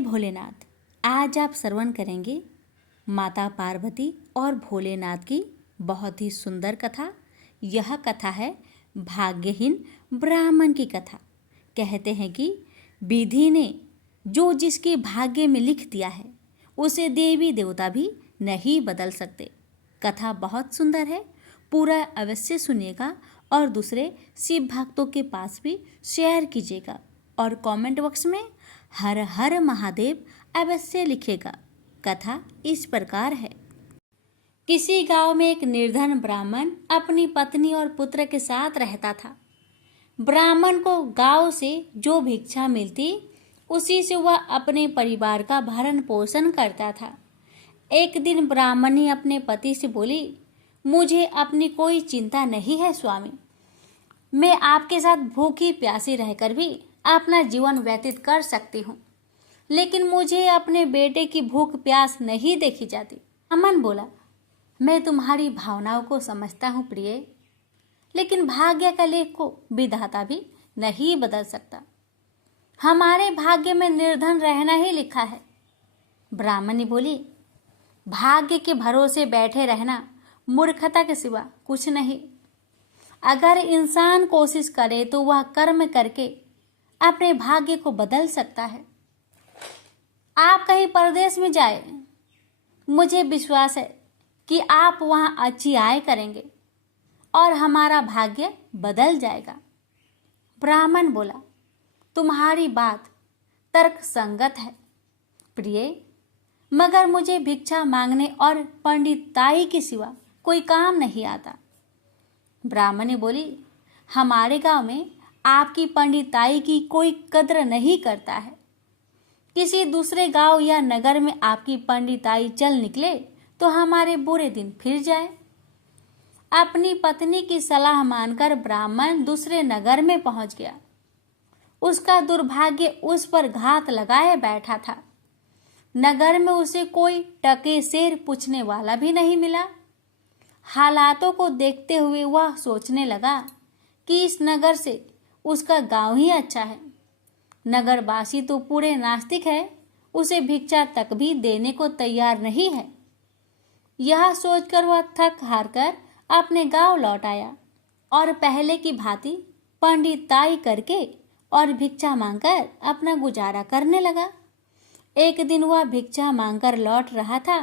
भोलेनाथ। आज आप श्रवण करेंगे माता पार्वती और भोलेनाथ की बहुत ही सुंदर कथा। यह कथा है भाग्यहीन ब्राह्मण की कथा। कहते हैं कि विधि ने जो जिसके भाग्य में लिख दिया है उसे देवी देवता भी नहीं बदल सकते। कथा बहुत सुंदर है, पूरा अवश्य सुनिएगा और दूसरे शिव भक्तों के पास भी शेयर कीजिएगा और कमेंट बॉक्स में हर हर महादेव अवश्य लिखेगा। कथा इस प्रकार है। किसी गांव में एक निर्धन ब्राह्मण अपनी पत्नी और पुत्र के साथ रहता था। ब्राह्मण को गांव से जो भिक्षा मिलती उसी से वह अपने परिवार का भरण पोषण करता था। एक दिन ब्राह्मणी अपने पति से बोली, मुझे अपनी कोई चिंता नहीं है स्वामी, मैं आपके साथ भूखी प्यासी रहकर भी अपना जीवन व्यतीत कर सकती हूँ, लेकिन मुझे अपने बेटे की भूख प्यास नहीं देखी जाती। अमन बोला, मैं तुम्हारी भावनाओं को समझता हूँ प्रिय, लेकिन भाग्य का लेख को विधाता भी नहीं बदल सकता। हमारे भाग्य में निर्धन रहना ही लिखा है। ब्राह्मणी बोली, भाग्य के भरोसे बैठे रहना मूर्खता के सिवा कुछ नहीं। अगर इंसान कोशिश करे तो वह कर्म करके अपने भाग्य को बदल सकता है। आप कहीं परदेश में जाए, मुझे विश्वास है कि आप वहां अच्छी आय करेंगे और हमारा भाग्य बदल जाएगा। ब्राह्मण बोला, तुम्हारी बात तर्क संगत है प्रिय, मगर मुझे भिक्षा मांगने और पंडिताई के सिवा कोई काम नहीं आता। ब्राह्मणी बोली, हमारे गांव में आपकी पंडिताई की कोई कद्र नहीं करता है। किसी दूसरे गांव या नगर में आपकी पंडिताई चल निकले तो हमारे बुरे दिन फिर जाए। अपनी पत्नी की सलाह मानकर ब्राह्मण दूसरे नगर में पहुंच गया। उसका दुर्भाग्य उस पर घात लगाए बैठा था। नगर में उसे कोई टके शेर पूछने वाला भी नहीं मिला। हालातों को देखते हुए वह सोचने लगा कि इस नगर से उसका गांव ही अच्छा है। नगरवासी तो पूरे नास्तिक है, उसे भिक्षा तक भी देने को तैयार नहीं है। यह सोचकर वह थक हार कर अपने गांव लौट आया और पहले की भांति पंडिताई करके और भिक्षा मांगकर अपना गुजारा करने लगा। एक दिन वह भिक्षा मांगकर लौट रहा था,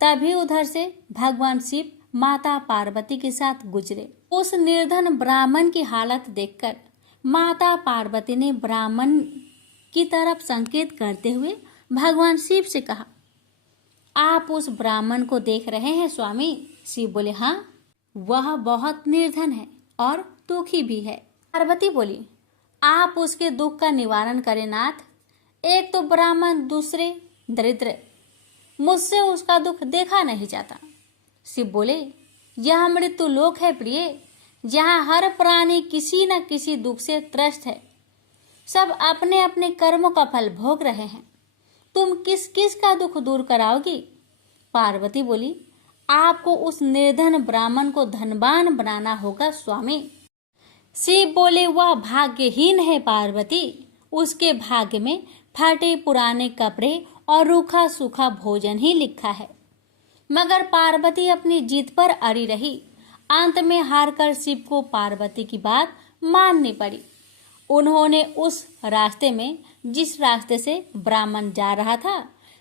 तभी उधर से भगवान शिव माता पार्वती के साथ गुजरे। उस निर्धन ब्राह्मण की हालत देखकर माता पार्वती ने ब्राह्मण की तरफ संकेत करते हुए भगवान शिव से कहा, आप उस ब्राह्मण को देख रहे हैं स्वामी? शिव बोले, हाँ, वह बहुत निर्धन है और दुखी भी है। पार्वती बोली, आप उसके दुख का निवारण करें नाथ। एक तो ब्राह्मण, दूसरे दरिद्र, मुझसे उसका दुख देखा नहीं जाता। शिव बोले, यह मृत्यु लोक है प्रिय, जहाँ हर प्राणी किसी न किसी दुख से त्रस्त है। सब अपने अपने कर्मों का फल भोग रहे हैं। तुम किस किस का दुख दूर कराओगी? पार्वती बोली, आपको उस निर्धन ब्राह्मण को धनवान बनाना होगा स्वामी। शिव बोले, वह भाग्यहीन है पार्वती, उसके भाग्य में फटे पुराने कपड़े और रूखा सूखा भोजन ही लिखा है। मगर पार्वती अपनी जीत पर अड़ी रही। अंत में हारकर शिव को पार्वती की बात माननी पड़ी। उन्होंने उस रास्ते में, जिस रास्ते से ब्राह्मण जा रहा था,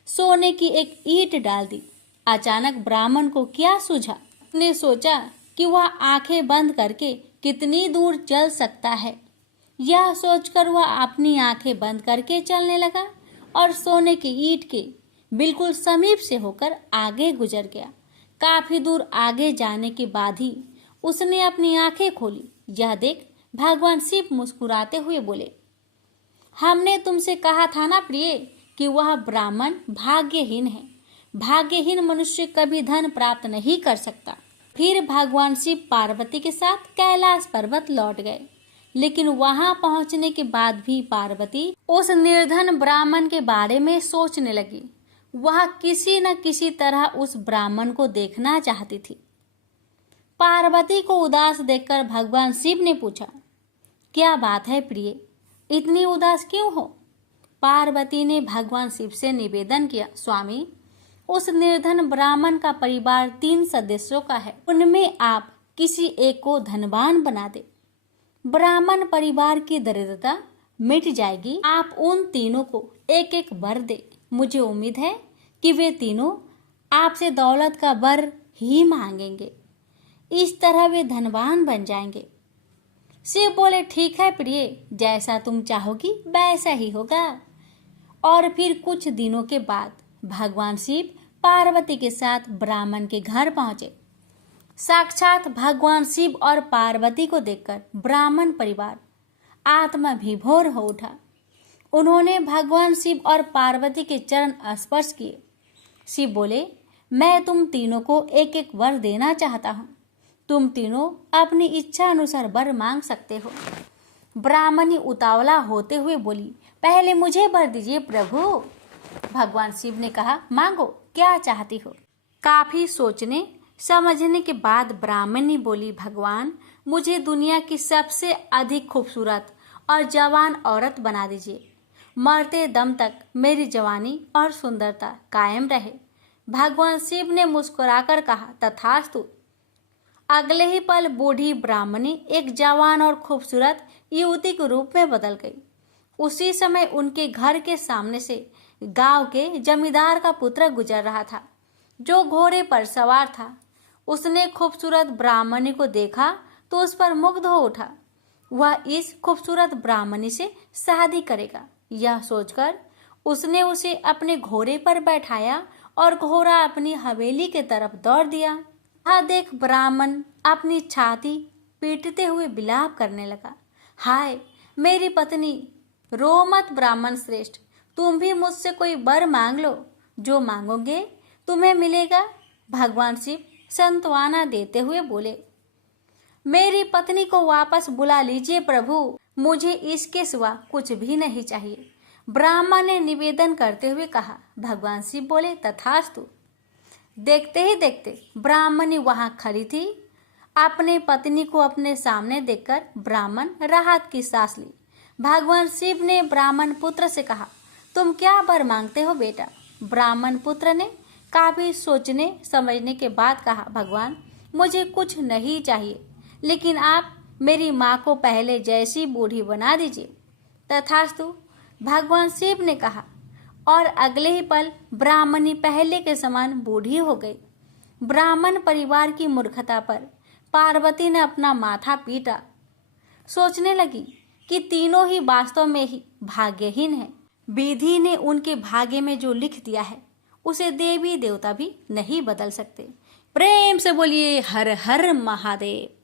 सोने की एक ईंट डाल दी। अचानक ब्राह्मण को क्या सूझा? उसने सोचा कि वह आंखें बंद करके कितनी दूर चल सकता है। यह सोचकर वह अपनी आंखें बंद करके चलने लगा और सोने की ईंट के बिल्कुल समीप से होकर आगे गुजर गया। काफी दूर आगे जाने के बाद ही उसने अपनी आंखें खोली। यह देख भगवान शिव मुस्कुराते हुए बोले, हमने तुमसे कहा था ना प्रिय कि वह ब्राह्मण भाग्यहीन है। भाग्यहीन मनुष्य कभी धन प्राप्त नहीं कर सकता। फिर भगवान शिव पार्वती के साथ कैलाश पर्वत लौट गए, लेकिन वहां पहुंचने के बाद भी पार्वती उस निर्धन ब्राह्मण के बारे में सोचने लगी। वह किसी न किसी तरह उस ब्राह्मण को देखना चाहती थी। पार्वती को उदास देखकर भगवान शिव ने पूछा, क्या बात है प्रिय, इतनी उदास क्यों हो? पार्वती ने भगवान शिव से निवेदन किया, स्वामी, उस निर्धन ब्राह्मण का परिवार 3 सदस्यों का है, उनमें आप किसी एक को धनवान बना दे। ब्राह्मण परिवार की दरिद्रता मिट जाएगी। आप उन तीनों को एक एक वर दे। मुझे उम्मीद है कि वे तीनों आपसे दौलत का वर ही मांगेंगे। इस तरह वे धनवान बन जाएंगे। शिव बोले, ठीक है प्रिय, जैसा तुम चाहोगी वैसा ही होगा। और फिर कुछ दिनों के बाद भगवान शिव पार्वती के साथ ब्राह्मण के घर पहुंचे। साक्षात भगवान शिव और पार्वती को देखकर ब्राह्मण परिवार आत्मा विभोर हो उठा। उन्होंने भगवान शिव और पार्वती के चरण स्पर्श किए। शिव बोले, मैं तुम तीनों को एक एक वर देना चाहता हूँ। तुम तीनों अपनी इच्छा अनुसार वर मांग सकते हो। ब्राह्मणी उतावला होते हुए बोली, पहले मुझे वर दीजिए प्रभु। भगवान शिव ने कहा, मांगो, क्या चाहती हो। काफी सोचने समझने के बाद ब्राह्मणी बोली, भगवान, मुझे दुनिया की सबसे अधिक खूबसूरत और जवान औरत बना दीजिए। मरते दम तक मेरी जवानी और सुंदरता कायम रहे। भगवान शिव ने मुस्कुराकर कहा, तथास्तु। अगले ही पल बूढ़ी ब्राह्मणी एक जवान और खूबसूरत युवती के रूप में बदल गई। उसी समय उनके घर के सामने से गांव के जमींदार का पुत्र गुजर रहा था, जो घोड़े पर सवार था। उसने खूबसूरत ब्राह्मणी को देखा तो उस पर मुग्ध हो उठा। वह इस खूबसूरत ब्राह्मणी से शादी करेगा। यह सोचकर उसने उसे अपने घोड़े पर बैठाया और घोड़ा अपनी हवेली के तरफ दौड़ दिया। वह देख ब्राह्मण अपनी छाती पीटते हुए विलाप करने लगा, हाय मेरी पत्नी, रो मत ब्राह्मण श्रेष्ठ, तुम भी मुझसे कोई वर मांग लो, जो मांगोगे तुम्हें मिलेगा। भगवान शिव सांत्वना देते हुए बोले, मेरी पत्नी को वापस बुला लीजिए प्रभु, मुझे इसके सिवा कुछ भी नहीं चाहिए। ब्राह्मण ने निवेदन करते हुए कहा। भगवान शिव बोले, तथास्तु। देखते ही देखते ब्राह्मणी वहां खड़ी थी। अपने पत्नी को अपने सामने देखकर ब्राह्मण राहत की सांस ली। भगवान शिव ने ब्राह्मण पुत्र से कहा, तुम क्या वर मांगते हो बेटा। ब्राह्मण पुत्र ने काफी सोचने समझने के बाद कहा, भगवान, मुझे कुछ नहीं चाहिए, लेकिन आप मेरी माँ को पहले जैसी बूढ़ी बना दीजिए। तथास्तु। भगवान शिव ने कहा, और अगले ही पल ब्राह्मणी पहले के समान बूढ़ी हो गई। ब्राह्मण परिवार की मूर्खता पर पार्वती ने अपना माथा पीटा। सोचने लगी कि तीनों ही वास्तव में ही भाग्यहीन हैं। विधि ने उनके भाग्य में जो लिख दिया है उसे देवी देवता भी नहीं बदल सकते। प्रेम से बोलिए हर हर महादेव।